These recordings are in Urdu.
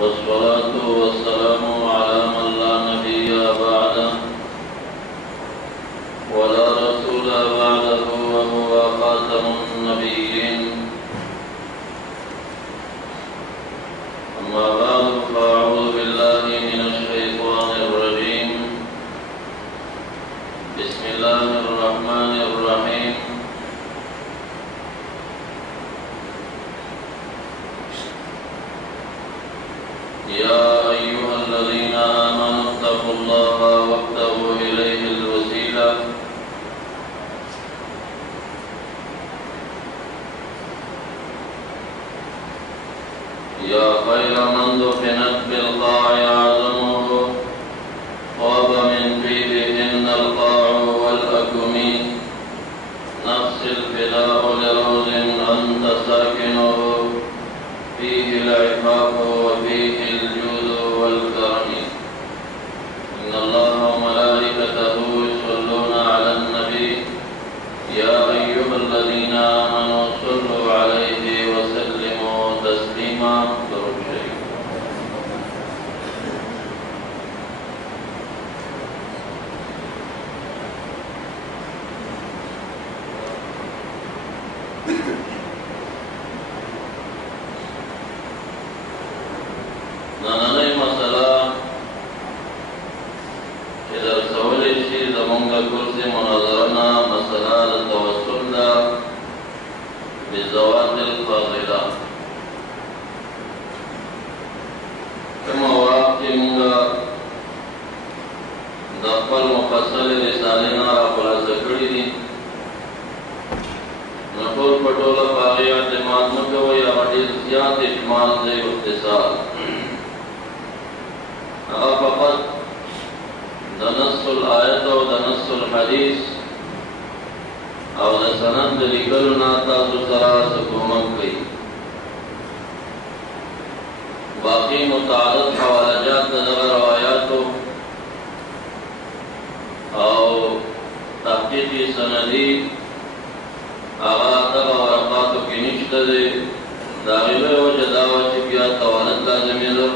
والصلاة والسلام على من لا نبي بعده ولا رسول بعده وهو خاتم النبيين. أما بعد فأعوذ بالله من الشيطان الرجيم. بسم الله الرحمن الرحيم. يا أيها الذين آمنوا اتقوا الله وابتغوا إليه الوسيلة يا خير من دفنت بالقاع أعظمه طاب من طيبهن القاع والأكم نفس الفداء لروض أنت ساكنه فيه العفاف وفيه الجود والكرم. إن الله وملائكته يصلون على النبي يا أيها الذين آمنوا صلوا عليه وسلموا تسليما. نننی مسئلہ چې درسولی شي زمونږ کورس مناظرنا مسئله د توسل ده بالذوات الفاضله. کوم وخت چې موږ د خپل مفصل رسالې نه راخلاصه کړي دي نو ټول په ټوله په هغې اعتماد مه کوئ. هغه ډېر زیات اجمال دی او اختصار. فقط د نص الآیت او د نص الحدیث او د سند د لیکلو نه تاسو سره څه کومک کوي. باقي متعدد حوالجات د دغه روایاتو او تحقیقي سندي هغه دغه ورقاتو کې نشته دی. د هغې لویه وجه دا وه چې بیا توالت لازمېده.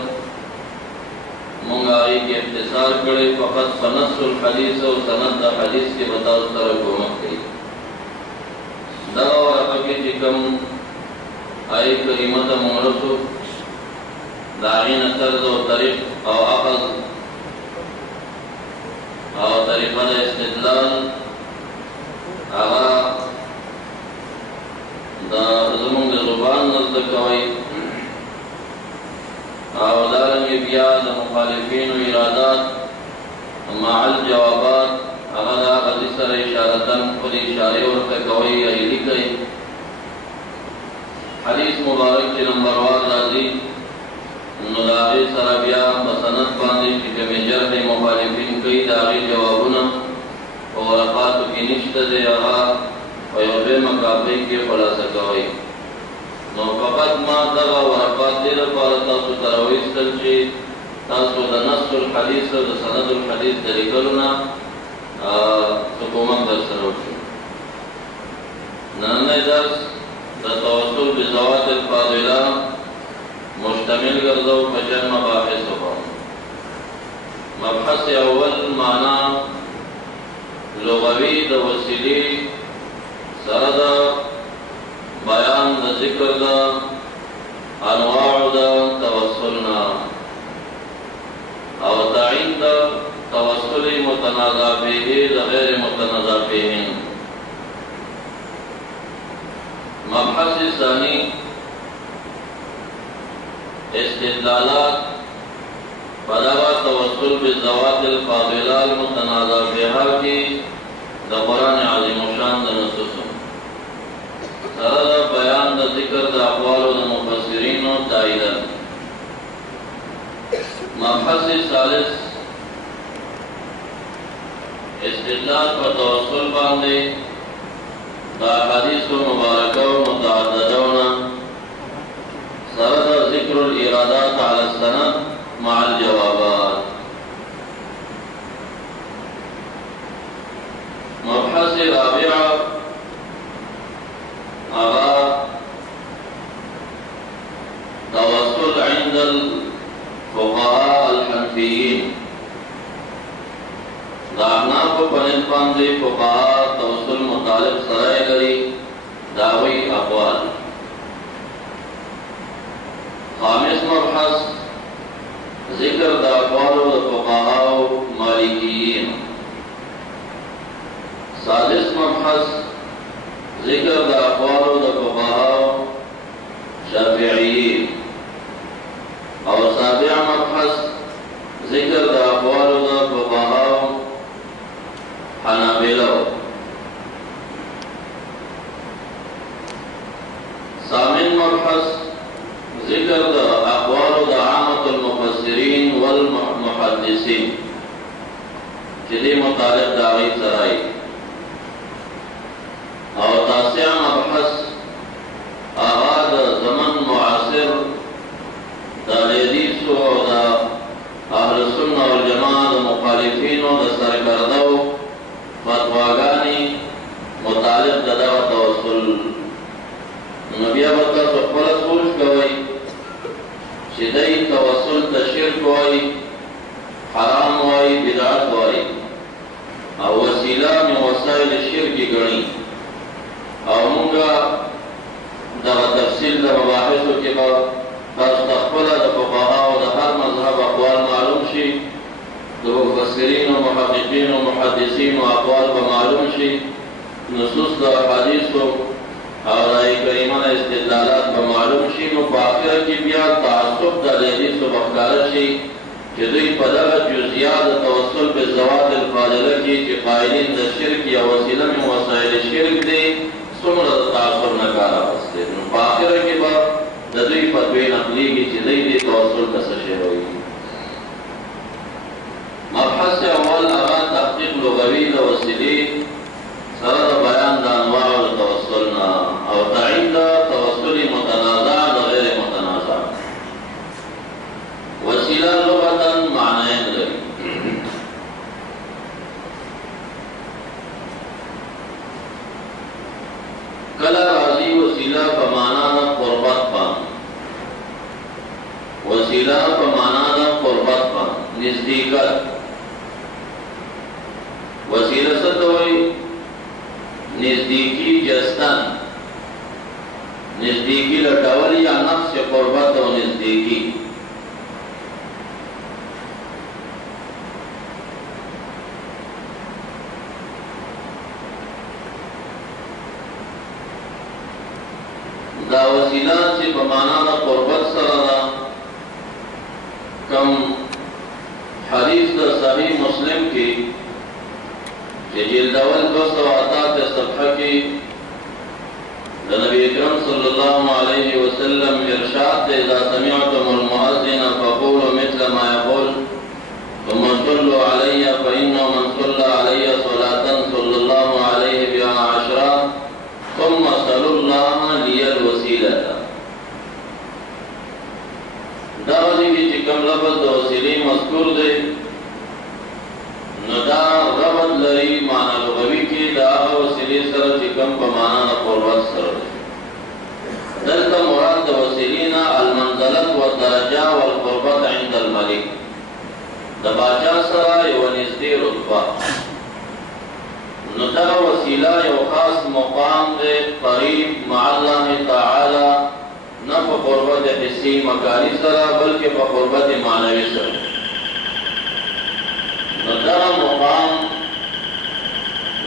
مونږ هغې کې اختصار کړی. فقط په نص الحدیث او سند د حدیث کې به تاسو سره کومک کوي. دغه ورقه کې چې کوم آیې کریمه ته مونږ رسو د هغې نه طرز او طریق او اخذ او طریقه د استدلال هغه زمونږ د زبان نه زده کوئ او دارنګې بیا د مخالفینو ارادات مع الجوابات هغه د هغه سره اشارتن خپلې اشارې ورته کوئ یا یې لیکئ. حدیث مبارک چې نمبروار راځي نو د هغې سره بیا په سند باندې چې کومې جرحې مخالفین کوي د هغې جوابونه په ورقاتو کې نشته دی. هغه په یو دویمه کاپۍ کې خلاصه کوئ. نو فقط ما دغه ورقات دې لپاره تاسو ته راوایستل چې تاسو د نص الحدیث او د سند الحدیث د لیکلو نه څه کومک در سره وکړو. نننی درس د توسل بذوات الفاضله مشتمل ګرځو په چند مباحثو باندې. مبحث اول معنا لغوي د وسیلې سره د بیان د ذکر د انواع د توسلنا او تعین د توسل متنازع فيه د غیر متنازع فيه. مبحث ثانی استدلالات فدغه توسل بالذوات الفاضله المتنازع فيها کې د قرآن عظیم الشان د نصوصو سره د بیان د ذکر د اقوالو د مفسرینو تاییده. مبحث ثالث استدلال په توسل باندې د احادیثو مبارکو متعددونه سره د ذکر الارادات علی السند مع الجوابات. مبحث رابعه توسل عند فقهاء الحنفيين دا احناف په نسبت باندې فقهاء توسل مطالب سره لري داوی اقوال. خامس مبحث ذکر دا اقوال د فقهاء مالکیین. سادس مبحث ذکر دا اقوال د فقهاء شافعیین. اور سابع مبحث ذکر دا اقوال د فقهاء حنابلہ. ثامن مبحث ذکر دا اقوال دا عامة المفسرین والمحدثین چلی مطالب داغی سرائی. اور تاسع مبحث آغاز زمن معاصر دا حدیث و دا اہل سنة والجماعة دا مخالفین و دا سرکردو فتواگانی مطالب دا دا توسل. نبی ابتا سخبر سوچ کوئی شدائی توسل تشرک ہوئی، حرام ہوئی، بدعت ہوئی او وسیلہ میں وسائل شرک گنی. او مونگا دا تفصیل دا مباحثو کے بعد بس تخبر دا فقہاء و دا ہر مذہب اقوال معلوم شی، دا مفسرین و محققین و محدثین و اقوال بمعلوم شی، نصوص دا حدیث و اور آئی کریمان استدلالات بمعلوم شی. نو باخر کی بیا تعصب دا حدیث و بخکار شی کہ دوی پدغ جزیات توسل بالزوات الفاضلہ کی کہ قائلین دا شرک یا وسیلہ میں وسائل شرک دے سمر دا تعصب نکارا بستے. نو باخر کی بعد دا دوی فتوی نقلی کی چی دی توسل کسشے ہوئی. مبحث اول اغا تحقیق لغوی دا وسیلی سرد بیان دا انواع دا توسلنا او تعین دا توسلی متنازع دا غیر متنازع. وسیلہ لغتا معنی لري. کلا راضی وسیلہ پمانا دا قربت پان، وسیلہ پمانا دا قربت پان نزدیکت. وسیلہ ستوئی نزدیکی جستن، نزدیکی لٹاول یا نفس قربت و نزدیکی. دا وسیلات سے بمانا دا قربت سردا کم حدیث دا صحیح مسلم کی جلد اول 288 صفحہ کی دا نبی اکرم صلی اللہ علیہ وسلم ارشاد دے اذا سمعتم المؤذن فقولوا مثل ما يقول ثم صلوا علی فإنه من صلى علی صلاة صلی اللہ علیہ بها عشرا ثم صلوا اللہ لی الوسیلة. دا وزی کی چکم لفظ دا وسیلی مذکور دے ندا ربط لری معنی لغوی کی دا آغا وسیلی سر چکم پا معنی دا قربت سر دے. دلتا مراد دا وسیلینا المنزلت والدرجہ والقربت عند الملک. دا باچا سر یو نزدی رتبہ. ندا وسیلہ یو خاص مقام دے قریب مع اللہ تعالی نہ پا قربت حسی مکانی سر بلکہ پا قربت معنوی سر.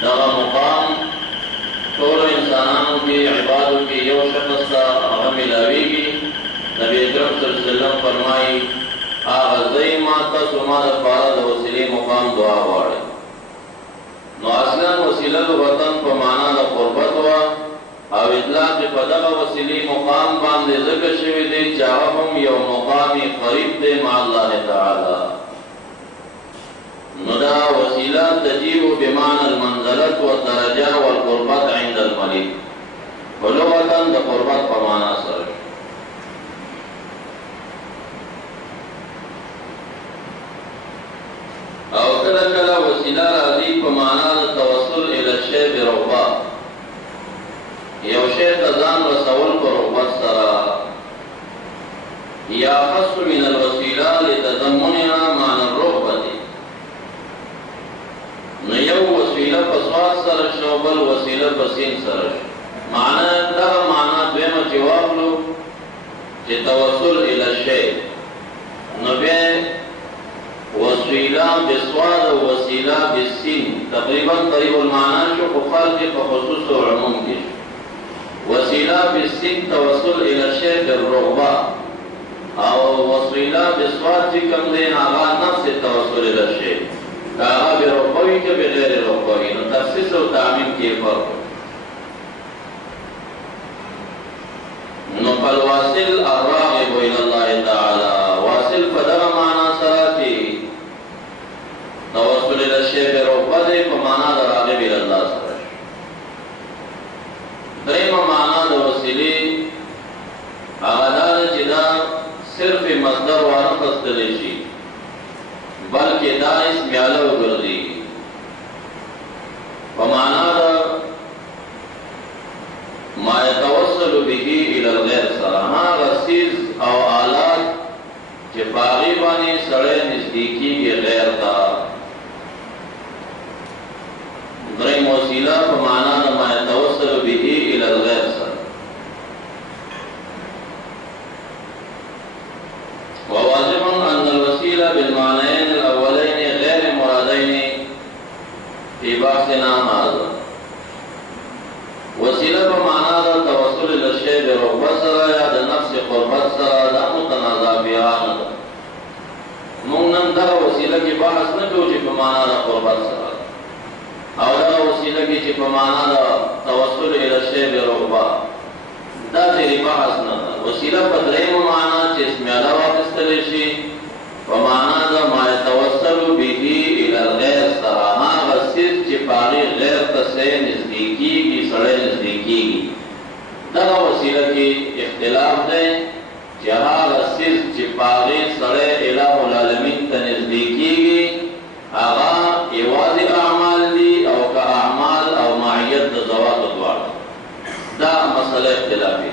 دغه مقام ټول انسانانو کې عبادت کې یو شخص ته هغه ملاویږي. نبی اکرم صلی الله علیه وسلم فرمایي هغه ځای ما تاسو ما لپاره د وسیلې مقام دعا غواړي. نو اصلا وسیله د وطن په معنا د قربت وا او اطلاق په دغه وسیلې مقام باندې ذکر شوی دی چې هغه هم یو مقام قریب دی مع الله تعالی. ندا وسیلہ تجیب بمعنى المنزلت والدرجہ والقربت عند الملک. ولغتاً دا قربت پمانا سر. او کلا کلا وسیلہ راضی پمانا دا توسل الى الشیء برغبہ. یو شیء تزان رسول پر رغبت سرا یا خص من الوسیلہ لتجیب سره شو بل وسیله په سین سره معنا دا معنا دویمه جواب لو چې توسل الی الشیء نو بیا وسیله بسواد او وسیله بالسین تقریبا قریب المعنى شو په فرق په خصوص او عموم کې وسیله بالسین توسل الی الشیء بالرغبه او وسیله بسواد چې کوم دی هغه نفس توسل الی الشیء هغه برغبوي کې بغیر رغبوي نو تخصیص او تعمیم کې فرق نو فالواصل الراغب الى الله تعالى واصل فدغه معنا سره چې توسل الى الشیء برغبه په معنا د راغب الى الله سره درېمه معنا د وسیلې هغه دا چې دا صرف مصدر وانخستل شي بلکې دا اسم اعلی وګرځي په معنا دا ما يتوصل به الى الغير سره هغه سیز او آلات چې باغی باندې سره نزدیکیږي غیر ته درېم وسیله په معنا دا ما يتوصل به الى الغير سره وواجب ان الوسيله بالمعنيين الاولين غير مرادين في بحثنا هذا وسیله په معنا د توسل الى الشیء برغبه سره یا د نفس قربت سره دا متنازع بیان ده موږ نن دا وسیله کې بحث نه کوو چې په معنا د قربت سره او دا وسیله کې چې په معنا د توسل الى الشیء برغبه دا چې بحث نه ده وسیله په درېمه معنا چې اسم اعلی واخیستل شي په معنا د ما يتوسل به الى الغير سره هغه څه چې پاغي غیر ته نزدیکیږي سره نزدیکیږي دا وسیله کې اختلاف دی چې هغه څه چې پاغي سره الہ العالمین ته نزدیکیږي هغه یوازې اعمال دي او که اعمال او معیت د ذوات دواړه دا مسله اختلافي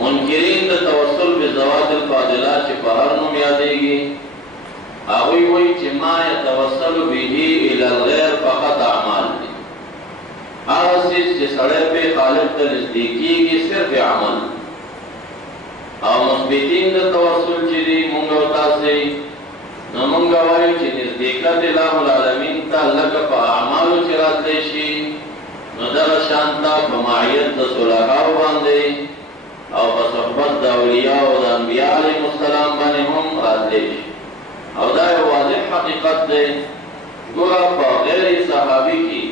منکرین د توسل بذوات الفاضله چې په هر نوم یادېږي هغوی وایي چې ما يتوسل به الى الغير فقط اعمال دي هغه څه چې سړی په خالق ته نزدیکیږي صرف عمل او مثبتین د توسل چې دي مونږ او تاسو نو مونږ وایو چې نزدېکت الہ العالمین ته لکه په اعمالو چې راتلی شي نو دغه شانته په معیت د صلحاو باندې او په صحبت د اولیاء او د انبیاء علیهم السلام باندې هم راتلی شي او دا یو واضح حقیقت دی ګوره په غیر صحابي کې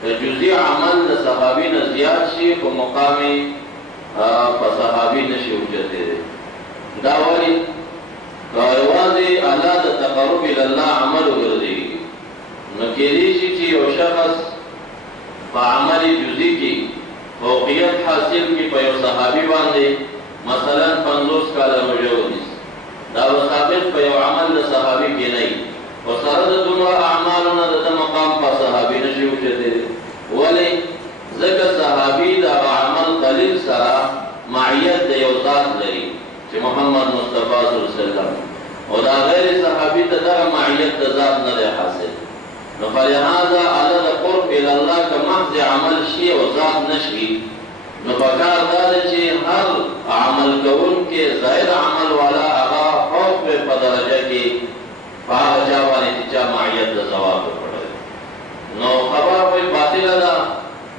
که جزئی عمل د صحابي نه زیات شي په مقام په صحابي نشي اوچتې دا ولې که یوازې الله د تقرب الی الله عمل وګرځي نو کېدای شي چې یو شخص په عمل جزئی کې فوقیت حاصل کی په یو صحابي باندې مثلا 50 کاله روزه ونیسي دا ثابت په یو عمل د صحابي کې نه او سره د دوه اعمالونو د مقام په صحابي نشي وچته ولی ځکه صحابي د عمل قلیل سره معیت د یو ذات لري چې محمد مصطفی صلی الله علیه وسلم او دا غیر صحابي ته د معیت د ذات نه حاصل نو فلهذا على القرب الى الله كمحض عمل شيء او ذات نشي نو بکار دا چې هر عمل کون کې زائد عمل والا هغه فوق په درجه کې هغه چا باندې چې معیت د ثواب پړل نو خبر وي باطل ده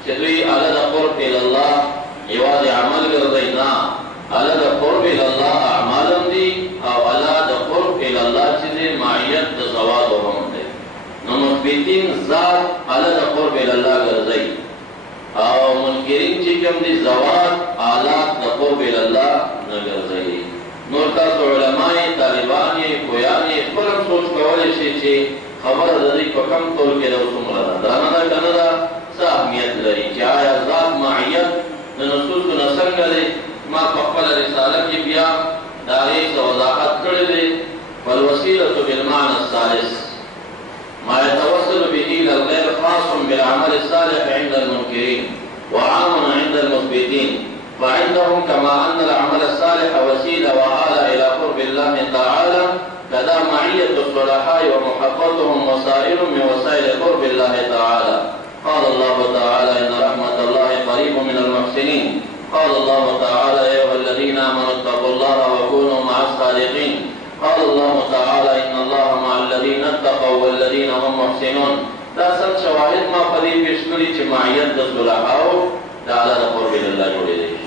چې دوی على القرب الى الله یوازې عمل ګرځي نه على القرب الى الله اعمال دي او على القرب الى الله چې معیت د ثواب هم دي نو مثبتین ذات على القرب الى الله ګرځي او منکرین چې کوم دي زوات آلات د قرب الى الله نه ګرځي نور تاسو علماء طالبان یې کویان یې خپل سوچ کولای شي چې خبره د دې په کوم ټول کې د څومره ده نه دا کنه دا څه اهمیت لري چې آیا ذات معیت د نصوص نه څنګه دی ما په خپل رساله کې بیا دا یې وضاحت کړی دی والوسیله بالمعنى الثالث ما يتوصل به الى الغير خاص بالعمل الصالح عند المنكرين وعام عند المثبتين فعندهم كما ان العمل الصالح وسيله وآلة الى قرب الله تعالى كذا معية الصلحاء ومحبتهم وسائل من وسائل قرب الله تعالى. قال الله تعالى إن رحمة الله قريب من المحسنين. قال الله تعالى يا أيها الذين آمنوا اتقوا الله وكونوا مع الصادقين. قال الله تعالى إن الله مع الذين اتقوا والذين هم محسنون. دا سب شواهد ما پدې پیش کړي چې معیت د صلحاء تعالی د قرب الله جوړېږي.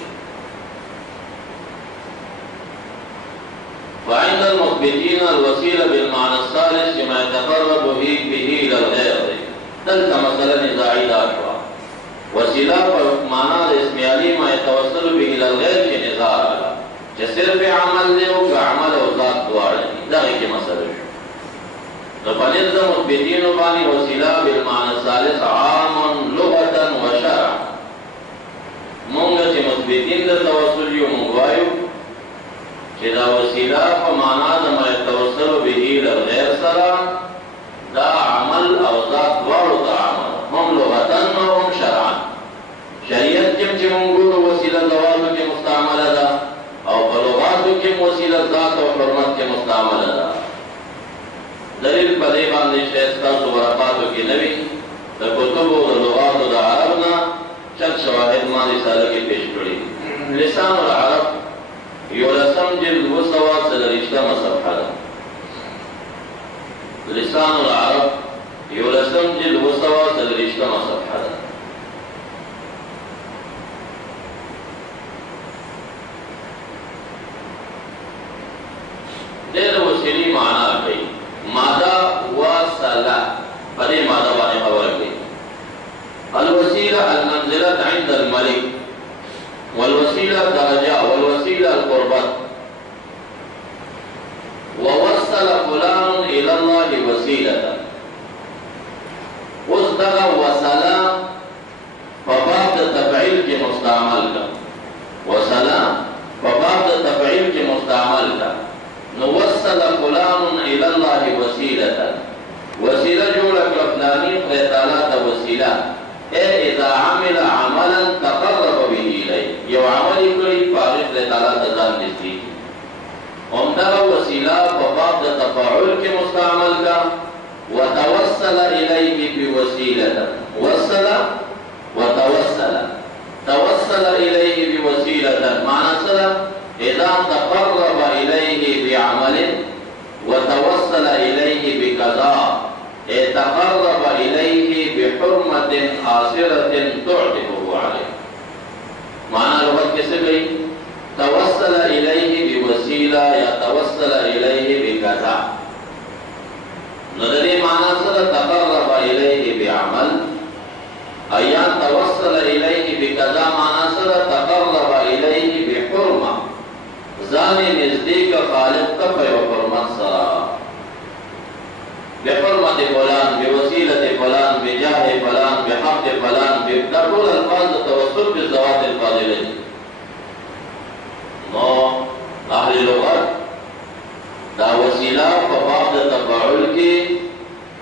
وعند المثبتين الوسيلة بالمعنى الثالث لما يتقرب به إلى الغير. دلته مثلا نزاعي دا شوه وسیله په معنا د اسم علی ما يتوسل به الى الغير کې نزاع راغله چې صرف عمل دی او عمل او ذات دواړه دي. دغه کې مسله شو. نو په نظر د مثبتینو باندې وسیله بالمعنى الثالث عام لغة وشرعا. مونږ چې مثبتین د توسل یو مونږ وایو چې دا وسیله په معنا د ما يتوسل به الى الغير سره دا عمل او ذات دواړو ته عمل هم لغتن او هم شرعن. شریعت کې چې موږ ګورو وسیله زواتو کې مستعمله ده او په لغاتو کې وسیله ذات او حرمت کې مستعمله ده. دلیل په دې باندې چې تاسو ورقاتو کې نه وي د کتبو د لغاتو د عرب نه چند شواهد ما رساله کې پیش کړي. لسان العرب 11 جلد 243 صفحه ده. لسان العرب 11 جلد 243 صفحه ده. دغه وسیلې معنا کوي ماده وصله په دې ماده باندې خبره کوي. الوسيله المنزله عند الملك والوسيله الدرجه والوسيله القربة. ووصل فلان الى الله وسيله. اوس دغه وصله په باب د تفعیل کې مستعمل ده. وصله په باب د تفعیل کې مستعمل ده. نو وصل فلان الى الله وسيله. وسيله جوړه کړه فلاني خدای تعالی ته وسیله. اذا عمل عملا تقرب به اليه. یو عمل کړي په هغه خدای تعالی ته ځان نږدې. همدغه وسیله په باب د تفاعل کې مستعمل ده. وتوسل إليه بوسيلة. وصل وتوسل. توسل إليه بوسيلة معنى سلا إذا تقرب إليه بعمل وتوسل إليه بقضاء تقرب إليه بحرمة آسرة تعتقه عليه. معنى لغة كسبي توسل إليه بوسيلة يتوسل إليه بقضاء. ندري معنى سره تقرب إليه بعمل أيا توصل إليه بكذا معنى سره تقرب إليه بحرمة ځان نزدیک خالق ته په حرمت سره بحرمة فلان بوسيلة فلان بجاه فلان بحق فلان بكل الفاظ التوسل بالذوات الفاضلة. نو أهل اللغات دا وسیله په باب د تفاعل کې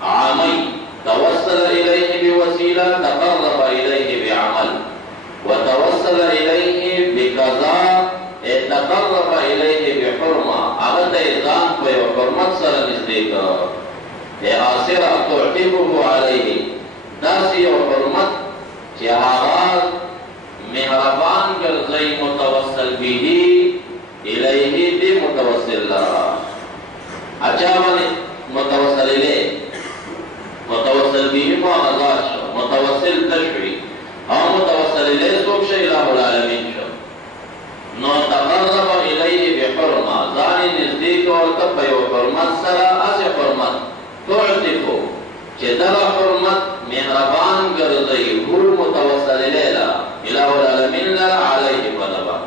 عامي. توسل إليه بوسيلة تقرب إليه بعمل وتوسل إليه بقضاء تقرب إليه بحرمة. هغه ته ځان په یو حرمت سره نږدې کړه. آسره تعتبه عليه. داسې یو حرمت چې هغه مهربان ګرځي متوسل به إليه دې متوسل لرا. اچھا باندې متوسل الیه متوسل به ما غزا شو متوسل تشوی او متوسل الیه څوک شي الہ العالمین شو. نو تقرب الیه بحرمه ځان نزدیک ورته په یو حرمت سره اسه حرمت تعتقو چې دا حرمت مهربان ګرځي هو متوسل الیه الہ العالمین لرا علیه فلبا.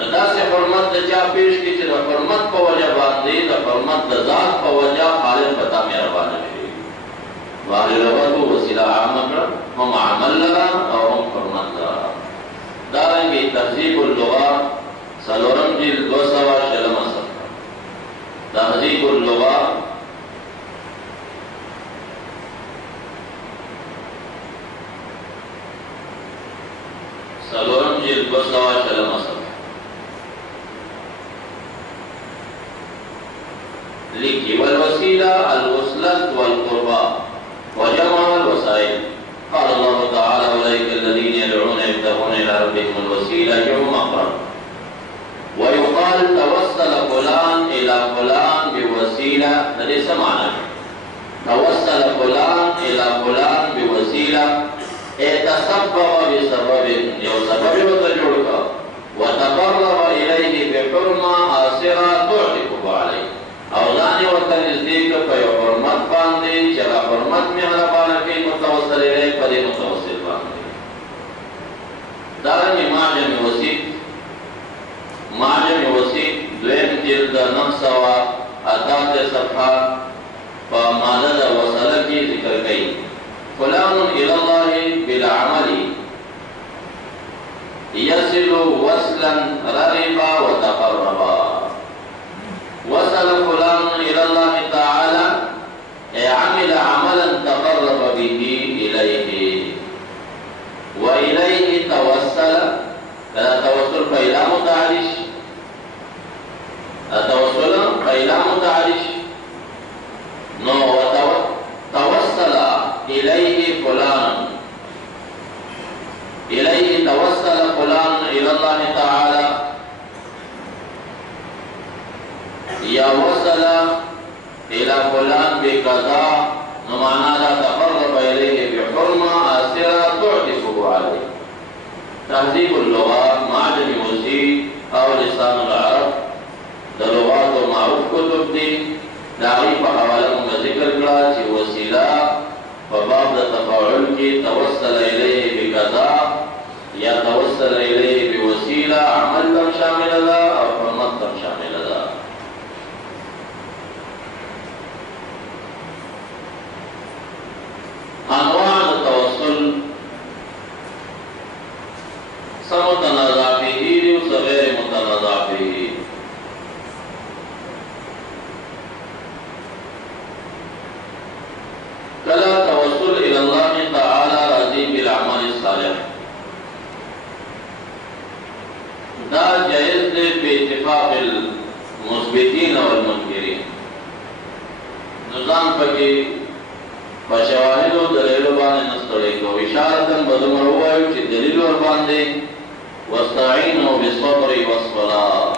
داسې حرمت د چا پیش کی چې د حرمت په وجه باندې د حرمت د ذات په وجه خالق پتا مهربانه شي. واهل لغتو وسیله عامه کړه هم عمل لرا او هم حرمت لرا. دارنګه تهذیب اللغات څلورم جلد 200 صفحه. تهذیب اللغات څلورم جلد 200 صفحه. لكي والوسيلة الوصلة والقربى وجمع الوسائل. قال الله تعالى أولئك الذين يدعون يبتغون إلى ربهم الوسيلة يوم مقرب. ويقال توسل فلان إلى فلان بوسيلة، ليس معنى توسل فلان إلى فلان بوسيلة تسبب بسبب يوسبب وتجرك وتقرب إليه بحرمة آسرة تعتقب عليه او ځان ورته نږدې کړه په یو حرمت باندې چې هغه حرمت مهربانه کوي متوسل الیه په دې متوسل باندې. دارنګه معجم وسیط دویم جلد 908 صفحه په ماده د وصله کې ذکر کوي فلان الى الله بالعمل يصل وصلا رغبا وتقربا. وصل فلان إلى الله تعالى عمل عملا تقرب به إليه وإليه توسل. التوسل فإلى متعرش، التوسل فإلى متعرش توسل إليه فلان، إليه توسل فلان إلى الله تعالى یا وصل الى فلان بقضاء نمانا لا تقرب اليه بحرمه آسرة تعتقه عليه. تهذيب اللغات معجم وسيط او لسان العرب د لغات و معروف کتب دي داغی په حواله موږ ذکر کړه چې وسیله په باب د تفاعل کې توسل الیه بقضاء یا توسل الیه بوسیله عمل هم شامل ده او حرمت هم شامل ده. انواع التوسل متنازع فيه وغير متنازع فيه. كلا توسل الى الله تعالى راضي بالاعمال الصالحه دا جائز دے باتفاق المثبتين والمنكرين. نظام پکې بشواهد و دلیل باندې نستړی کو اشارتن بدمر وایو چې دلیل ور باندې واستعینوا بالصبر والصلاة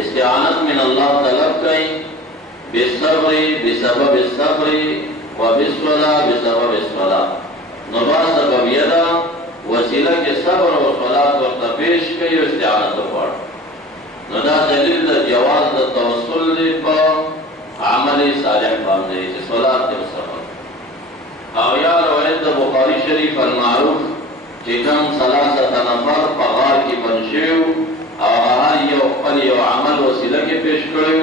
استعانت من الله طلب کړئ بالصبر بسبب الصبر وبالصلاة بسبب الصلاة. نو با سبب یدا وسیله کې صبر او صلات ورته پیش کړئ او استعانت وکړئ. نو دا دلیل د جواز د توسل دی په عمل صالح باندې چې صلات او صبر. او یا روایت د بخاری شریف المعروف چې کوم 3 نفر په غار کې بند شوي او هر یو خپل یو عمل وسیله کې پیش کړی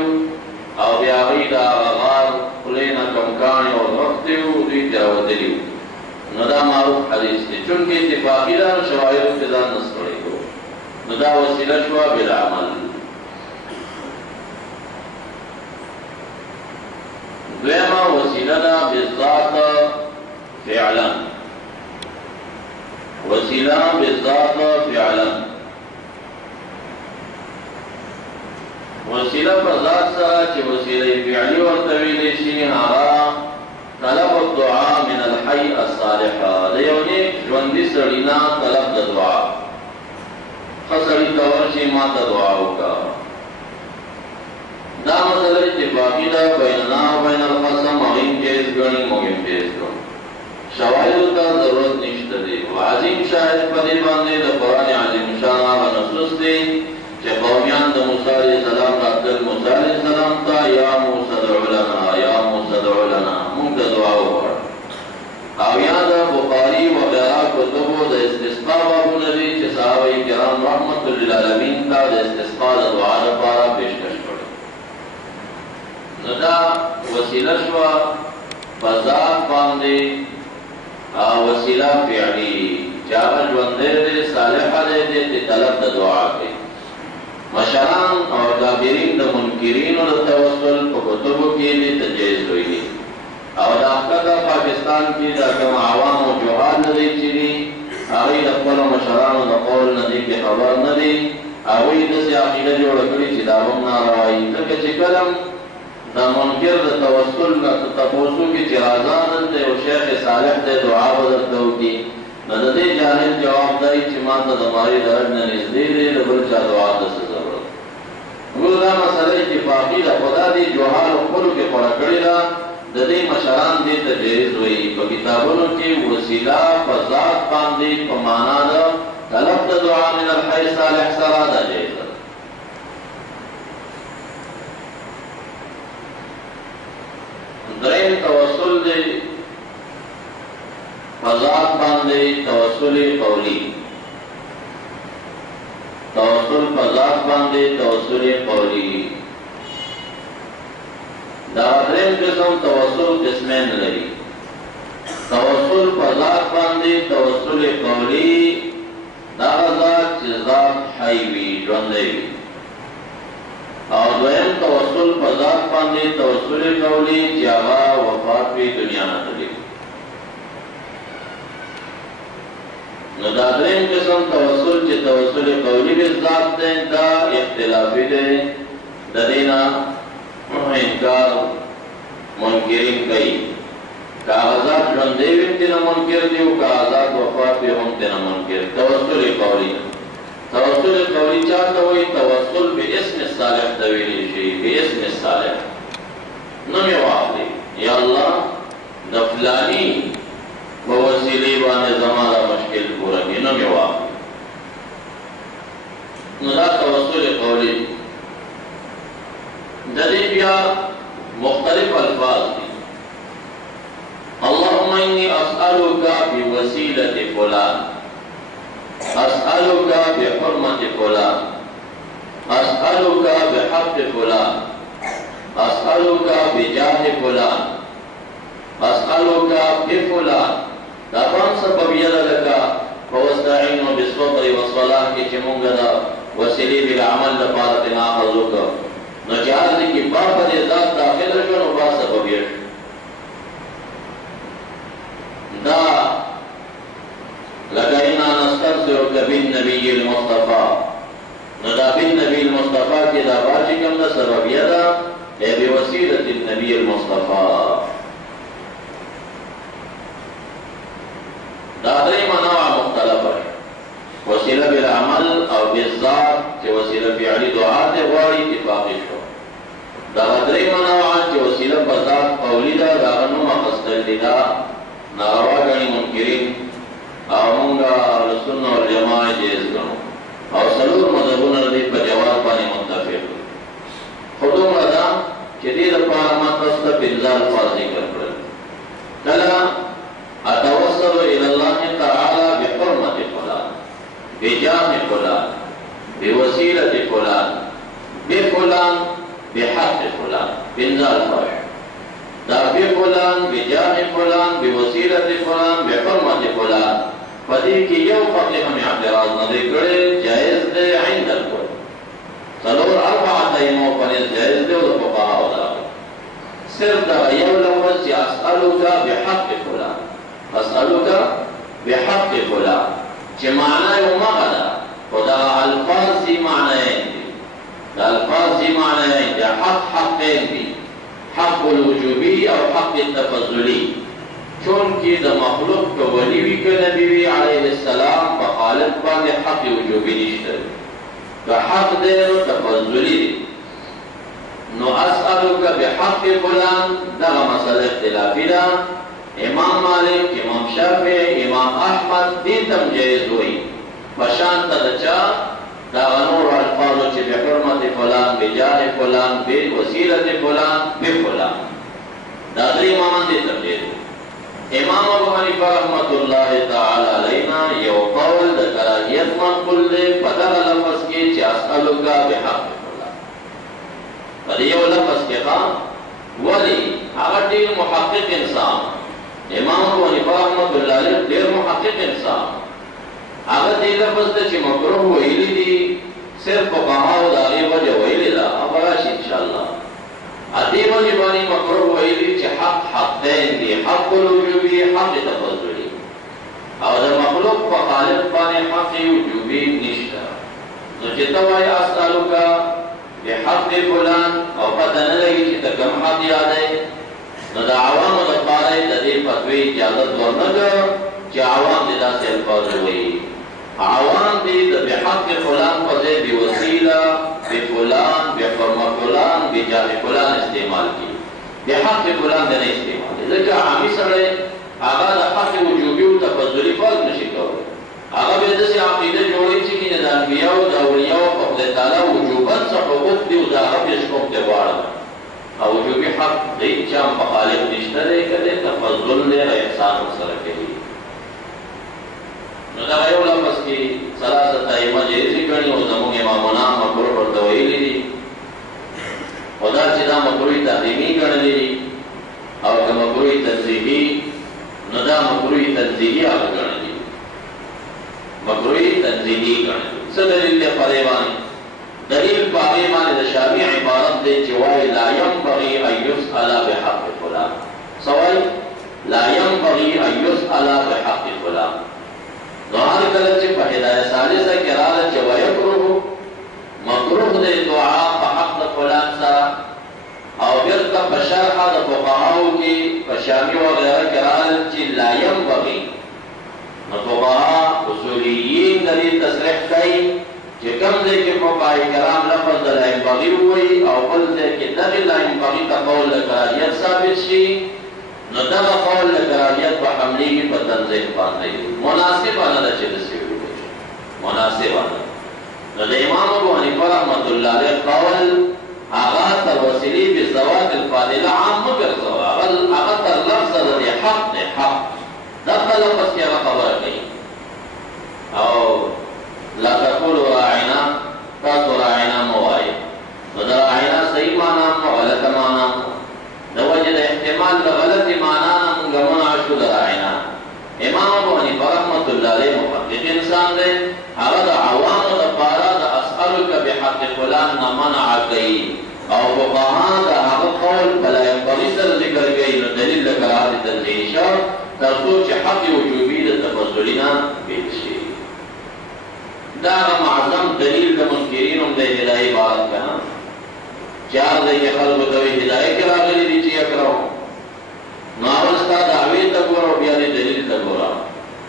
او بیا هغوی د هغه غار خولې نه کوم کاڼي او نښتې وو دوی ترې راوتلي وو. نو دا معروف حدیث دی چونکې اتفاقي ده نو شواهدو کې ځان نستړی کړو. نو دا وسیله شوه بالعمل. دویمه وسیله ده بالذات فعلا. وسیله بالذات فعلا وسیله په ذات سره چې وسیله فعلي ورته ویلی شي هغه طلب الدعاء من الحي الصالح د یو نیک ژوندي سړي نه طلب د دعا. ښه سړي ته ورشي ما ته دعا وکړه. دا مسله اتفاقي ده بیننا و بین الخصم هغوی هم جایز ګڼي موږ هم جایز ګڼو. شواهدو ته ضرورت نشته دی. عظیم شاهد په دې باندې د قرآن عظیم شان هغه نصوص دی چې قومیان د موسی علیه السلام راتلل موسی علیه السلام ته یا موسی ادع لنا یا موسی ادع لنا موږ ته دعا وکړه. او یا د بخاري وغیره کتبو د استسقا بابونه دي چې صحابه کرام رحمت للعالمین ته د استسقا د دعا لپاره پیشکش کړی. نو دا وسیله شوه په ذات باندې وسیله فعلي چې هغه ژوندی دی صالحه دی چې طلب د دعا کوي. مشران او کابرین د منکرینو د توسل په کتبو کې دې ته جایز ویلي. او دا ښکته پاکستان کې دا کوم عوام او جهال نه دی چې دي هغوی د خپلو مشرانو د قول نه دي کې خبر نه دي. هغوی داسې عقیده جوړه کړي چې دا هم ناروا وي. ځکه چې کله دا منکر دا توسل نا تپوسو کی چرازان دلتے و شیخ صالح دے دعا بدرتو کی نا دا دے جاہل جواب دائی چی مانتا دماری درد ننزدی دے لبر چا دعا دا سے ضرورت گل دا مسئلہ اتفاقی دا خدا دی جوحال و خلو کے پڑا کری دا دا دے مشران دے تجریز ہوئی پا کتابونو کی وسیلہ پا ذات باندی پا مانا دا طلب دا دعا من الحی صالح سرا دا جائز درین توسل دے فضاد باندے توسل قولی توسل فضاد باندے توسل قولی دا درین قسم توسل قسمین لئی توسل فضاد باندے توسل قولی دا ذات چیزات حیوی جوندوی اور دویم توسل فضاد باندے توسل قولی جاوا وفات بھی دنیا نہ تلی ندادرین قسم توسل چی توسل قولی بھی ذات دیں دا اختلافی دے ددینا انکار منکرین کئی کاغذات جوندے بھی تینا منکر دیو کاغذات وفات بھی ہم تینا منکر توسل قولی توسل قولی چاہتا ہوئی توسل بی اسم صالح دویلی شئی بی اسم صالح نمی واقعی یا اللہ دفلانی بوسیلی بانے زمانہ مشکل پورا کی نمی واقعی ندا توسل قولی جدی بیا مختلف الفاظ دی اللہم انی اسألوکا بوسیلت فلان اسألوکا بحرمت فلان اسألوکا بحق فلان اسألوکا بجاہ فلان اسألوکا بفلان دا پان سبب یلا لکا فوستعینو بالصبر والصلاح کی چمونگا دا وسیلی بالعمل لپارت ناخذوکا نجاز دی کی باپا دی ذات داخل رشون و با سبب یش دا لگائنا نسترسلک بالنبی المصطفیٰ ندا بالنبی المصطفیٰ کی دا باچی کم دا سبب یدا اے بوسیلت النبی المصطفیٰ دا دری منوع مختلف ہے وسیلہ بالعمل او بالذات چی وسیلہ فعلی دعات غواری اتفاقی شو دا دری منوع چی وسیلہ بذات قولی دا داغنو مخستل دا ناروا گنی منکرین آمونگا رسولنا والجماع جیز گنو اور سلور مذہبون ردی پر جواب پانی متفق خودم ردا چدید پارمات وسط بنزال فارضی کر پڑا کلا اتوصل الاللہ تعالی بحرمت فلان بجام فلان بوسیلت فلان بفلان بحق فلان بنزال فارض دا بفلان بجام فلان بوسیلت فلان بحرمت فلان فدی کی یو فقی ہمیں اعتراض نظر کرے جائز دے عند الکل سلور اربعت ایمو پنیز جائز دے و فقہا ودا صرف دا یو لفظ چی اسألوکا بحق فلان اسألوکا بحق فلان چی معنی و مغلا و دا الفاظ سی معنی دی دا الفاظ سی معنی دی حق حقین دی حق الوجوبی او حق التفضلی چونکہ دا مخلوق کا ولی بھی کہ نبی علیہ السلام پا خالق بانے حق وجوبی نشتر کا حق دے رو تفضلی دی نو اسألوکا بحق فلان دا مسئلہ اختلافی دا امام مالک امام شافع امام احمد دیتم جائز ہوئی پشان تدچا دا غنور الفاظو چی بحرمت فلان بجاہ فلان بوسیلت فلان بفلان دا دری امامان دیتم جائز ہوئی امام ابو حنیفہ رحمت اللہ تعالی علینا یو قول دا کراہیت منقل دے پتر لفظ کی چی اسألوکا بحق فلان پر یو لفظ کے خام ولی اگر دیر محقق انسان امام ابو حنیفہ رحمت اللہ علیہ دیر محقق انسان اگر دیر لفظ دا چی مکروح ویلی دی صرف فقہاو دا غیب وجہ ویلی دا ابراش انشاءاللہ عدیب جبانی مکروح ویلی چی حق دین دی حق الوجوبی حق تفضلی او دا مخلوق پا خالق بانے حق وجوبی نشتا تو چی توائی اسألوکا بحق فلان او پته نه لګي چې ته کوم حق یادې نو د عوامو لپاره د دې فتوی اجازه ورنه چې عوام دې داسې الفاظ وایي عوام دې د بحق فلان په ځای بوسیله بفلان بحرمه فلان بجاه فلان استعمال کی بحق فلان دې نه استعمال ځکه عامي سره هغه د حق وجوبي او تفضلي فرض نشي کولای هغه به داسې عقیده جوړوي چې د انبیاء او د اولیاء په خدای تعالی وجوبا څه حقوق دي او د هغه په شکوم ته غواړي او وجوبي حق دې چې مخالف نشته دی کله تفضل نه احسان سره کوي نو دا یو لفظ کې ثلاثه ائمه جایز کړي او زموږ امامونه مکروه ورته ویلي دي او دا چې دا مکروه تحریمي ګڼلي او که مکروه تنزیهي نو دا مکروه تنزیهي هغه ګڼلي مکروه تنزیهي ګڼلي څه دلیل دی په دې باندې دلیل په هغې باندې د شافعي عبارت دی چې وایي لا ينبغي ان يسأل بحق فلان څه وایي لا ينبغي ان يسأل بحق فلان نو هر کله چې په هدایه ثالثه کې راغله چې ویکروه مکروه دی دعا په حق د فلان سره او بیرته په شرح د فقهاو کې په شامي وغیره کې راغله چې لا ينبغي نو فقها اصولیین د دې تصریح کوي چې کوم ځای کې فقهای کرام لفظ د لا ينبغي وایي او بل ځای کې دغه لا ينبغي ته قول د کراهیت ثابت شي نو دغه قول د کراهیت په حملېږي په تنزیه باندې مناسبه نه ده چې داسې ووایي مناسبه نه نو د امام ابو حنیفه رحمة الله علیه قول هغه تر وسیلې بالذوات الفاضله عام مه ګرځوه هغه تر لفظه د دې حق دی حق دغه لفظ کې هغه خبره کوي او لا تقولوا راعنا تاسو راعنا مه وایئ نو د راعنا صحیح معنا هم غلطه معنا هم د وجه د احتمال د غلطې معنا نه موږ منع شو د راعنا امام ابو حنیفه رحمة الله علیه محقق انسان دی هغه د عوامو دپاره د اسألک بحق فلان نه منع کوي او فقها د هغه قول په لا ينبغي سره ذکر کوي نو دلیل د کراهت تنزیهي شه تر څو چې حق وجوبي د تفضلي نه بېل شي دا معظم دلیل د منکرین هم د هدایه عبارت که نه چې هر ځای کې خلکو ته وایي هدایه کې راغلي دي چې یکرهو نو اول ستا دعوې ته ګوره او بیا دې دلیل ته ګوره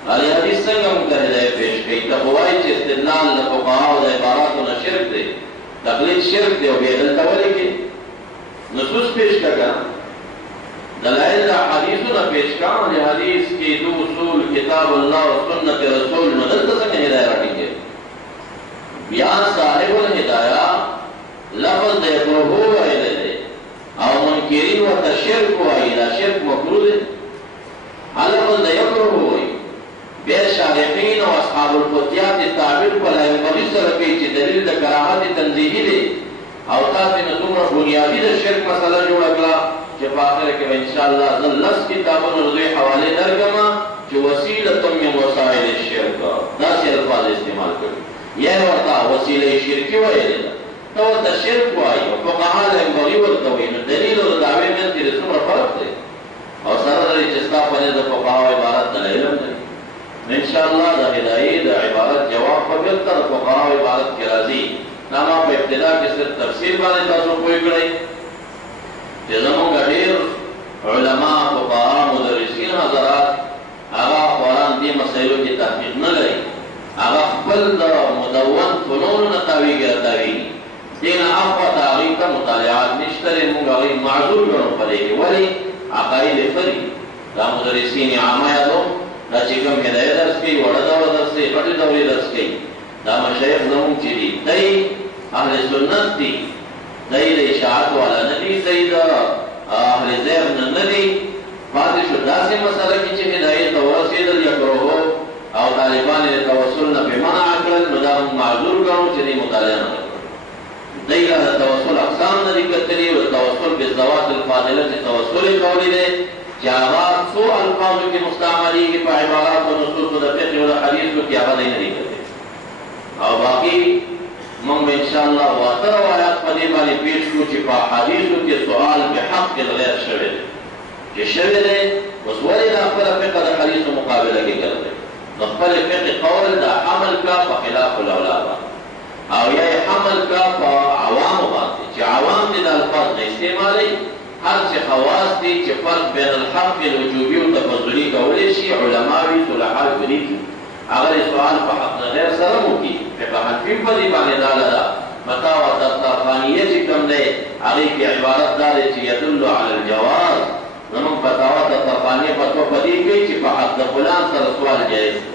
هغې حدیث څنګه موږ ته هدایه پېښ کوي ته خو وایي چې استدلال د فقهاو د عباراتو نه شرک دی تقلید شرک دی او بیا دلته ولې کې نصوص پېښ کړه که دلائل د حدیثونه پېښ کړه د حدیث کې دو اصول کتاب الله او سنت رسول نو دلته څنګه هدایه راټینګېږي بیا صاحب الهدایه لفظ د یکروهو ویلی دی او منکرین ورته شرک وایي دا شرک مکروه دی لفظ د یکروهو وایي بیا شارحین او اصحاب الفتیات تعبیر په لا ينبغي سره کوي چې دلیل د کراهت تنزیهي دی او تاسې نه دومره بنیادي د شرک مسله جوړه کړه چې په آخر کې به انشاءالله زه لس کتابونو د دوی حوالې درکړم چې وسیلة من وسایل الشرک داسې الفاظ استعمال کړي یا ورته وسیله شرکي ویلې ده ته ورته شرک وایي او فقها لا ينبغي ورته وایي نو دلیل او د دعوې منځ کې د څومره فرق دی او سره د دې چې ستا په نزد د فقهاو عبارت دلایل هم لري نو انشاءالله د هدایې د عبارت جواب به بېرته د فقهاو عبارت کې راځي دا ما په ابتدا کې صرف تفسیر باندې تاسو پوه کړئ چې زموږ ډېر علما فقها مدرسین حضرات هغه قرآن دې مسایلو کې تحقیق نه لري هغه خپل د مدون فنونو نه تاویږي راتاویږي دې نه اخوا د هغوی ته مطالعات نشته دی موږ هغوی معذور ګڼو په دې کې ولې عقاید یې فري دا مدرسین عامه یادو دا چې کوم هدایه درس کوي وړه دوره درس کوي غټې دورې درس کوي دا مشایخ زموږ چې دي دی اهل سنت دي دی د اشاعت والا نه دي دی د اهل زیغ نه دي پاتې شو داسې مسله کې چې هدایې ته ورسېدل یکروهو او طالبان یې د توسل نه بې منع کړل نو دا موږ معذور ګڼو چې دې مطالعه نه وکړه دی له د توسل اقسام نه دي کتلي او د توسل بالذوات الفاضله چې توسل یې کولی دی چې هغه څو الفاظو کې مستعملېږي په عباراتو او نصوصو د فقه او د حدیثو کې هغه دی نه دي کتلي او باقي موږ به انشاءالله واته روایات په دې باندې پېښ کړو چې په احادیثو کې سؤال بحق الغیر شوی دی چې شوی دی اوس ولې دا خپله فقه د حدیثو مقابله کې ګرځوي نو خپل فقه قول دا حمل کا په خلاف الاولا باندې او یا حمل کا په عوامو باندې چې عوام دې د الفاظ نه استعمالوي، هر چې خواص دي چې فرق بین الحق الوجوبي او تفضلي کولی شي علماوي صلحاء ولیکي، هغه سوال په حق غیر سره وکړي. فقه حنفي په دې باندې داله ده فتاوی دسترخوانیه چې کوم دی هغې کې عبارت دا دی چې يدل على الجواز. زمونږ فتاوی دسترخوانیه فتوا په دې کوي چې په حق د فلان سره سوال جایز دی.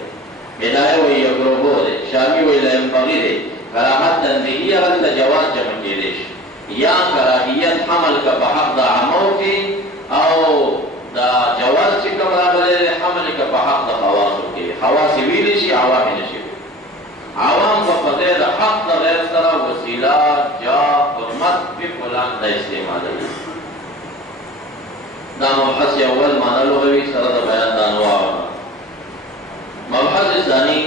هدایه وایي یقربو دی، شامي وایي لا ينبغي دی، کراهت تنزیهي هلته جواز جمع کېدی شي، یا کراهیت حمل که په حق د عامو کې او دا جواز چې کوم راغلی دی حمل که په حق د خواصو کې. خواص یې ویلی شي، عوام یې نشي. عوام به په ځای د حق د غیر سره وسیله، جاه، حرمت په فلان د استعمالوي. دا مبحث اول معنی لغوي سره د بیان د انواعو. مبحث ثاني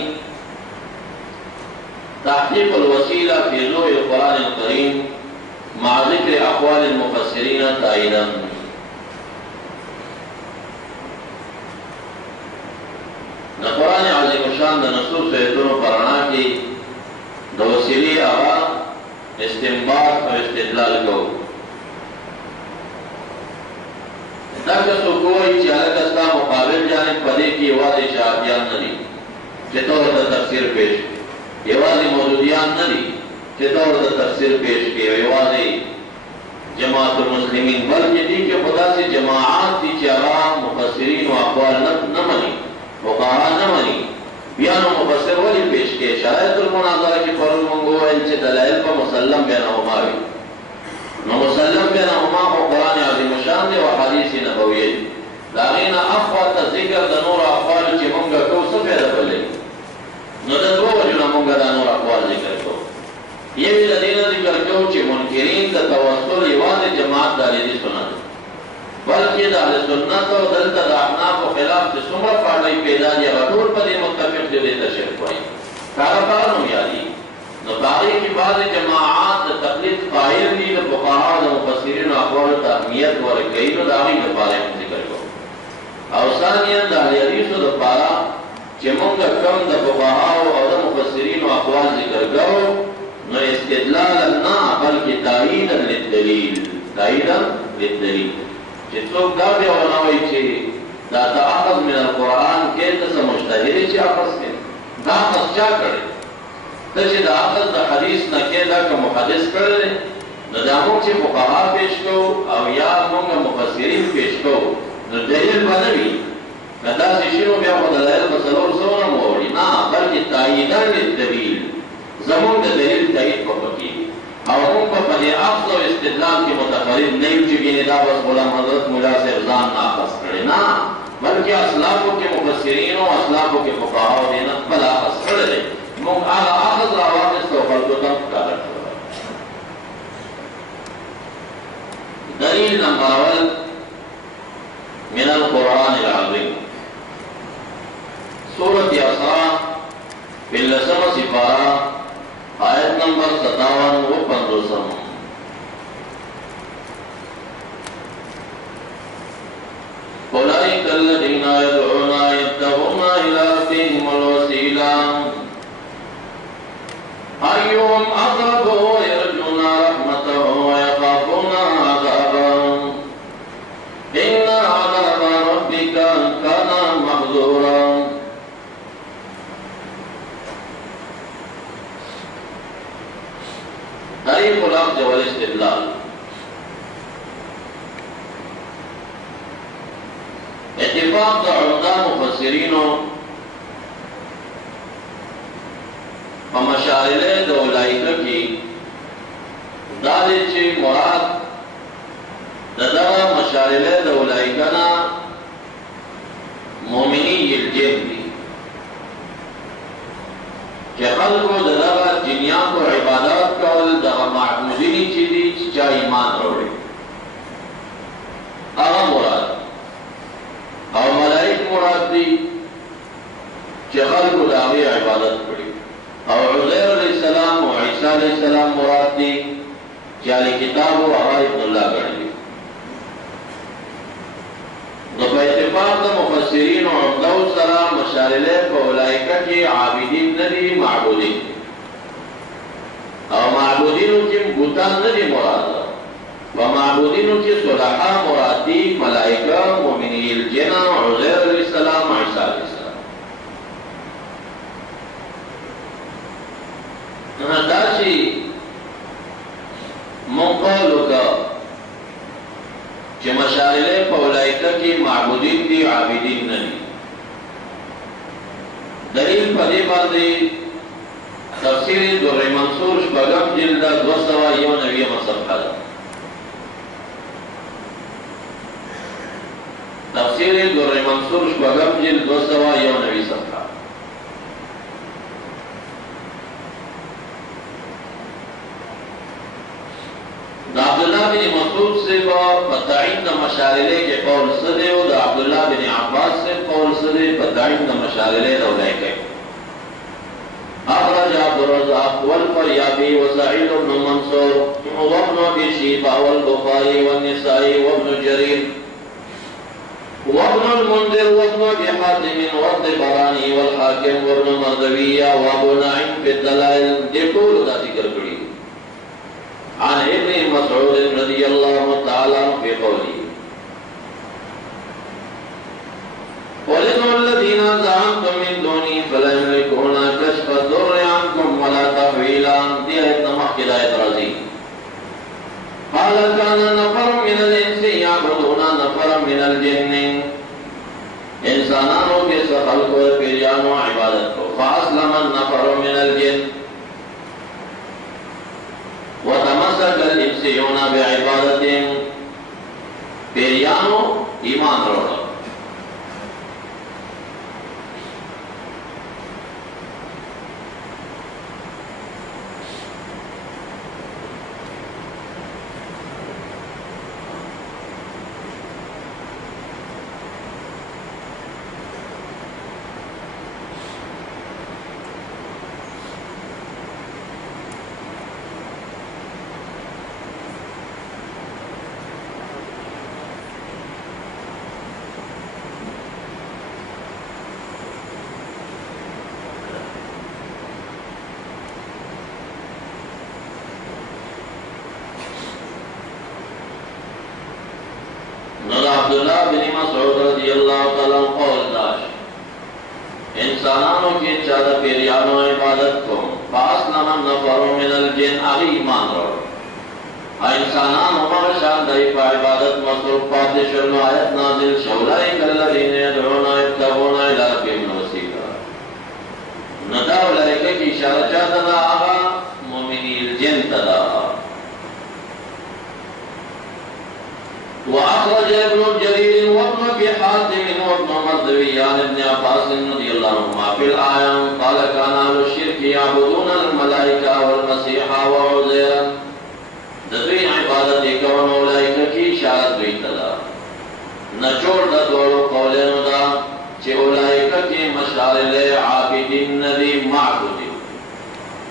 تحقيق الوسيلة في ضوء القرآن الكريم مع ذكر أقوال المفسرين تائيدا. د قرآن عظیم شان د نصوص ایتونو په رڼا کې د وسیلې هغه استنباط او استدلال کوو. دا که څوک وایي چې هلکه ستا مقابل جانب په دې کې یوازې شهادیان نه دي چې ته ورته تفسیر پیش کړي، یوازې مودودیان نه دي چې ته ورته تفسیر پیش کړي، یوازې جماعت المسلمین، بلکې دې کې خو داسې جماعات دي چې هغه مفسرین او اقوال نه مني، فقها نه مني. بیا نو مفسر ولې پیش کړي؟ شرایط المناظره کې پرون موږ وویل چې دلایل په مسلم بینهما وي. نو مسلم بینهما خو قرآن عظیم شان دی او حدیث نبوي دی. د هغې نه اخوا ته ذکر د نورو اقوالو چې موږ کوو څه فایده به لري؟ نو د دوو وجو نه موږ دا نور اقوال ذکر کوو. یوې د دې نه ذکر کوو چې منکرین د توسل یوازې جماعت د اهل سنت، بلکې د اهل سنت او دلته د احنافو خلاف چې څومره پاړۍ پیدا دي هغه ټول په دې متفق دي، دې ته شرک وایي. هغه کار نوم یادېږي. نو په هغې کې بعضې جماعات د تقلید قایل دي، د فقهاو د مفسرینو اقوالو ته اهمیت ورکوي، نو د هغې لپاره یې ذکر کوو. او ثانیا د اهل حدیثو دپاره چې موږ کوم د فقهاو او د مفسرینو اقوال ذکر کوو، نو استدلالا نه بلکې تاییدا للدلیل، تاییدا للدلیل. چې څوک دا بیا ونه وایي چې دا تأخذ من القرآن کې ته څه مجتهد چې اخذ کوي، دا اخذ چا کړی؟ ته چې دا اخذ د حدیث نه کې دا که محدث کړی دی، نو دا موږ چې فقها پیش کوو او یا موږ مفسرین پیش کوو، نو دلیل به نه وي. که داسې شي نو بیا خو دلایل په څلور سوه نه موړي، نه بلکې تاییدا للدلیل، زمونږ د دلیل تایید به پکې او موږ به په دې اخذ او استدلال کې متفرد نه یو چې ګینې دا بس غلام حضرت ملا صاحب ځان نه اخذ کړی، نه بلکې اسلافو کې مفسرین او اسلافو کې فقهاو دې نه خپل اخذ کړی دی. موږ هغه اخذ راواخیست او خلکو ته ښکاره کړی. دلیل نمبر اول من القرآن العظیم، سورة اسراء باللسمة سپارہ آیت نمبر 57 و 50. أولئك الذين يدعون يبتغون إلى ربهم الوسيلة أيهم أقرب ويرجون رحمته ويخافون عذابه إن عذاب ربك كان محذورا. طريق الأخذ والاستدلال. اتفاق د عمده مفسرینو په مشاعره د اولایکه کې دا دی چې مراد د دغه مشاعره د اولایکه نه مؤمني الجن دي چې خلکو د دغه جنیانو عبادت کول دغه معبودینې چې دي چې چا ایمان راوړي هغه مراد، او ملائک مراد دي چې خلکو د هغې عبادت کړي، او عزیر علیہ السلام او عیسی علیہ السلام مراد دي چې اهل کتاب او هغه ابن الله ګڼي. نو په اتفاق د مفسرین او عمدو سره مشارله په اولایکه کې عابدین نه دي، معبودین، او معبودینو کې بوتان نه دي مراد، فمعبودینو کی صلحا مرادی ملائکہ مومنی الجن عزیر علیہ السلام عیسیٰ علیہ السلام داشی منقولو کا چه مشارلے پولائکہ کی معبودین دی عابدین ندی دلیل پدی باندی تفسیر در منصور شپگم جلد 291 صفحہ تفسیر در منصور شپگم جلد 291 صفحہ دا عبداللہ بن مسعود سے فتعین دا مشارلے کے قول صدے و دا عبداللہ بن عباس سے قول صدے فتعین دا مشارلے دا لے گئے اخرج عبد الرزاق والفریابی وسعید بن منصور وابن ابی شیبہ والبخاری والنسائی وابن جریر وابن المنذر وابن ابي حاتم والطبراني والحاكم وابن مردوية وابو نعيم في الدلائل يقول ذا ذكر كريم عن ابن مسعود رضي الله تعالى في قوله ولدعوا الذين زعمتم من دوني فلا يملكون كشف الضر عنكم ولا تحويلا دي آية محكي آية رضي قال كان نفر من الإنس يعبدون نفرا من الجن انسانانو کے سخل کو پیریانو عبادت کو فاسلم النفر من الجن وتمسك الإنسيون بعبادتهم پیریانو ایمان روڑا عبداللہ بن مسعود رضی اللہ تعالیٰ قول داش انسانانوں کی چادہ پیریانوں عبادت کو فاسلم النفر من الجن اغی ایمان رو انسانانوں مرشان دائی پا عبادت مصروف پاتش آیت نازل شولائک الذین یدعون یبتغون الی ربہم الوسیلہ نداو لائکہ کی اشارہ چاہتا دا آغا مومنی الجن تدا وأخرج ابن جرير وابن أبي حاتم وابن مردوي عن ابن عباس رضي الله عنهما في الآية قال كان أهل الشرك يعبدون الملائكة والمسيح وعزيرا دبي عبادت كون أولئك کی اشارت ہوئی تدا نچوڑ دا دوڑو قولین دا چه أولئك کی مشارل عابدین ندی معبودین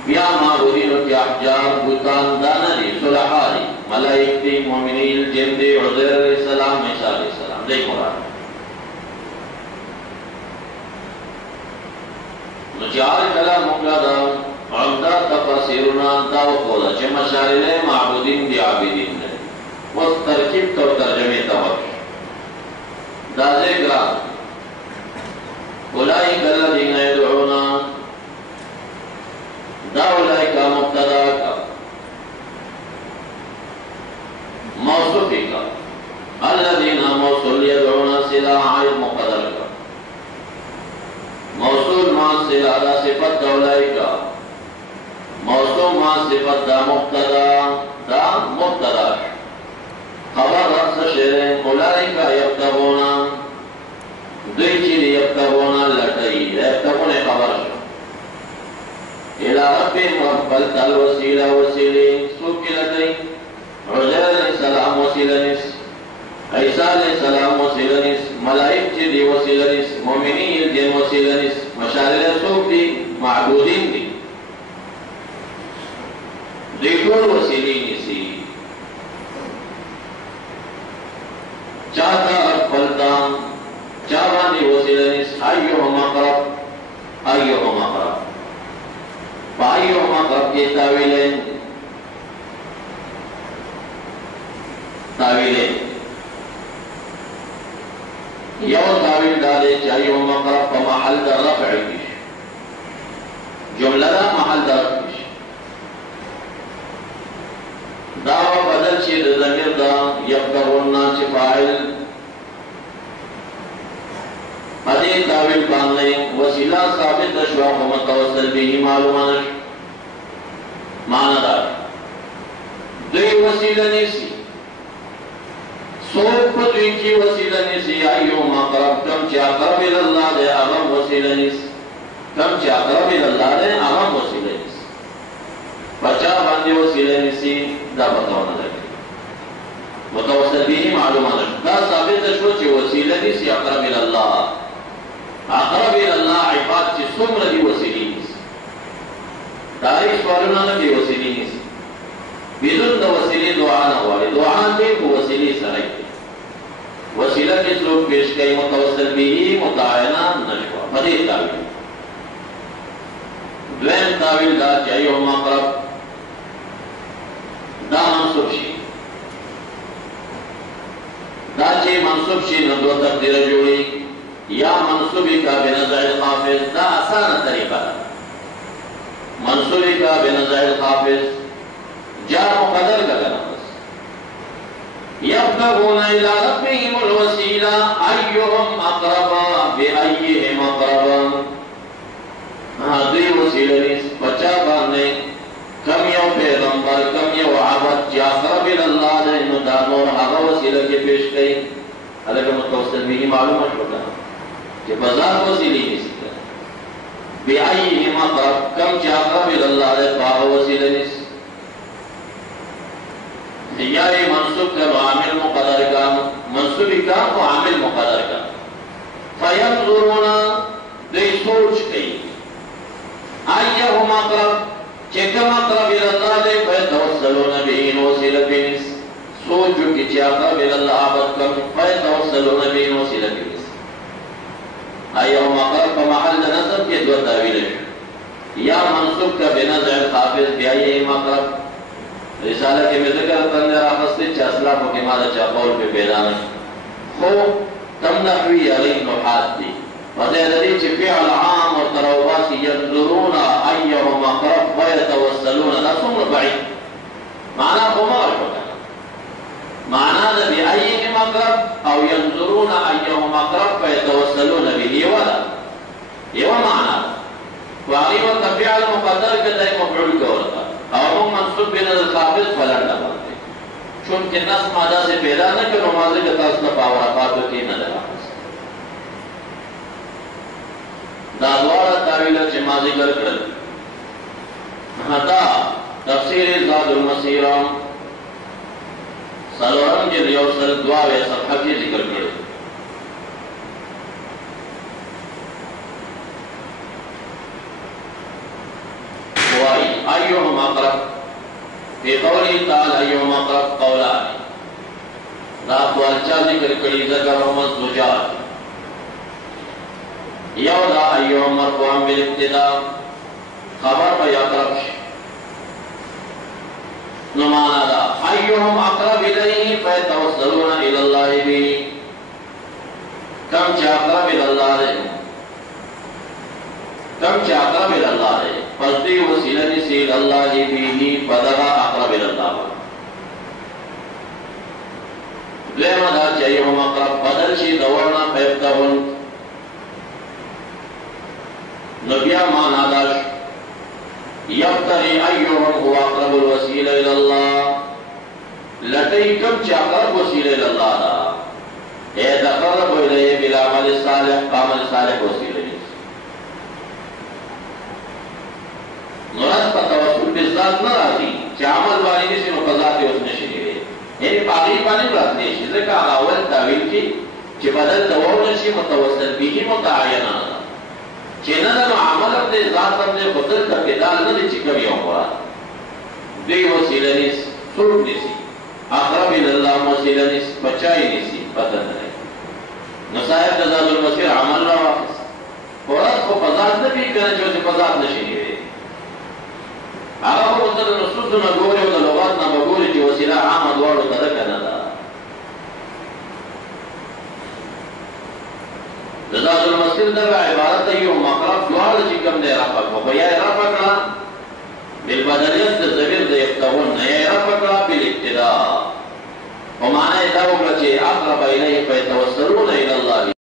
بیا معبودینو کی احجار بوتان دانا دی صلحا دی ملائک دی مومنی الجن دی عزیر علیہ السلام عیسیٰ علیہ السلام دی قرآن نچار کلا مقلا دا عمدہ تفسیرنا دا وقولا چه مشارل معبودین دی عابدین دی وہ ترکیب تو ترجمه توقع دا ذکر اولئک الذین یدعون دا اولئک مبتدا کا موصوفی کا الذین موصول یدعون صلہ عائد مقدر کا موصول ما صلہ دا صفت دا اولئک موصول ما صفت دا مبتدا خبر رقص شعر اولئک یبتغون دوی چیلی یبتغون لٹائی یبتغون خبر شو الى ربهم ربلت الوسيلة وسيلة سوك لدي عزير علیہ السلام وسيلة نس عيسى علیہ السلام وسيلة نس ملائک جدي وسيلة نس مومنی الجن وسيلة نس مشارل سوک دی معبودین دی دیکھول وسیلی نسی چاہتا ربلتا چاہوانی وسيلة نس ایوہم اقرب ایوہم اقرب فأيهما قد يتاولين تاویلیں یو تاویل دارے چاہیے مقرب پا محل در رفع کیش جملہ دا محل در رفع کیش دعوی بدل چید ضمیر دا یبقرون چی فاعل حدیث تاویل باندھنے وسیلہ ثابت شواق و متوسل بھی معلومانش معنی دار دوی وسیلہ نیسی سوک پتوی کی وسیلہ نیسی ایوم اقرب کم چی اقرب الاللہ دے اغم وسیلہ نیسی کم چی اقرب الاللہ دے اغم وسیلہ نیسی بچا باندی وسیلہ نیسی دا بتاونا لگے متوسل بھی معلومانش دا ثابت شو چی وسیلہ نیسی اقرب الاللہ اقرب الاللہ عباد چی سمر دی وسیلی نیسی تاریخ سوالونا نبی وسیلی نیسی بدون دا وسیلی دعا نواری دعا دے کو وسیلی سرائی وسیلہ کس لوگ پیش کئی متوسل بھی متعینہ نشوا مدید تاویل دوین تاویل دا چاہیے مقرب دا منصوب شی دا چاہیے منصوب شی ندو تقدیر جوڑی یا منصوبی کا بنظر الخافظ دا آسان طریقہ منصوبی کا بنظر الخافظ جا مقدر کا لفظ یبتغون الی ربهم الوسیلہ ایہم اقرب بأیہم اقرب دوی وسیلہ نیس بچا باندے کم یو پیغمبر کم یو عبد جا اقرب الاللہ دے انو دانور آغا وسیلہ کے پیش کئی حالکہ متوسط بھی معلوم شکا کہ بذات وسیلی نیسی کر بأیہم اقرب کم جا اقرب الاللہ دے آغا وسیلہ نیس یا یہ منصوب کا عامل مقدر کا منصوبی کا و عامل مقدر کا فینظرون دے سوچ کئی ایہم اقرب چکم اقرب الاللہ دے فیتوسلون بہین وسیلہ بینس سوچو کی چی اقرب الاللہ عبد کم فیتوسلون بہین وسیلہ بینس ایہم اقرب کا محل نصب کے دو تاویل یا منصوب کا بنظر الخافظ بیائیہم اقرب رسالہ کے میں ذکر تندر آفستے چاسلا کو کمالا چاپول پہ بیدانا خو تم نحوی علیہ نحات دی وزیر دی چی فعل عام و تروباسی ینظرون ایہم اقرب ویتوسلون لا سمر بعید معنی خمار شکا معنی نبی ایہم اقرب او ینظرون ایہم اقرب ویتوسلون بھی یہ معنی واقعی وقت فعل مقدر کتا ہے مفعول کورتا اور منصوب بین الخافظ فلر نبانتے چونکہ نص مادہ سے پیدا نہ کہ نمازی کا تاثنہ پاورقاتو کی نہ لباس دادوارا تاویلہ چی ماضی کر کرد حتا تفسیر زاد المسیرام سلورم جل یوسل دعاوے صفحہ کی ذکر کرد ایہم اقرب فی قولی تعالی ایہم اقرب قولانی دا اقوالچا ذکر کری ذکرہم الزجاج یو دا ایہم مرفوعاً بالابتدا خبر پہ اقرب نمانا دا ایہم اقرب الیہ فیتوسلون الاللہ بھی کم چا اقرب الاللہ دے کم چا اقرب الاللہ دے فضلی وسیلہ نسیل اللہ بیہی فدغا اقرب الاللہ دویمہ دا چاہیے ہم اقرب بدل شی دورنا فیبتہن نبیہ مانا داش یبتغی ایہم ہوا اقرب الوسیلہ الاللہ لٹی کم چا اقرب وسیلہ الاللہ دا اے تقرب الیہ بالعمل صالح عمل صالح وسیلہ نورت پر توسل بزداد نہ راتی چی عمل والی کسی مقضاتی اس نے شکرے یعنی پاقی پانی برات نیشی ذکر اول تاویل کی چی بدل دور نشی متوسل بیہی متعینہ ندا چی ندن عمل اپنے ذات اپنے خطر کر کے دال ندی چی کبھی امورا دوی وسیلہ نیس سوٹ نیسی اقرب الاللہ وسیلہ نیس بچائی نیسی پتن نہیں نصائب جزاد المسیر عمل را واقس قرآن کو پزاد نبی کرنے جو سے پزاد نشی نہیں آغا خود نصوص نگوری و لغات نگوری چی وسیلہ عام ادوارو تدکر ندا ذات المسجد دغه عبارت یو مقرب دوار چې کوم دی رفع کو یا رفع کړه بالبدلیت د ضمیر د یفتون نه یا رفع کړه بالابتداء ومعنی دا وکړه چې اقرب الیه فیتوسلون الی الله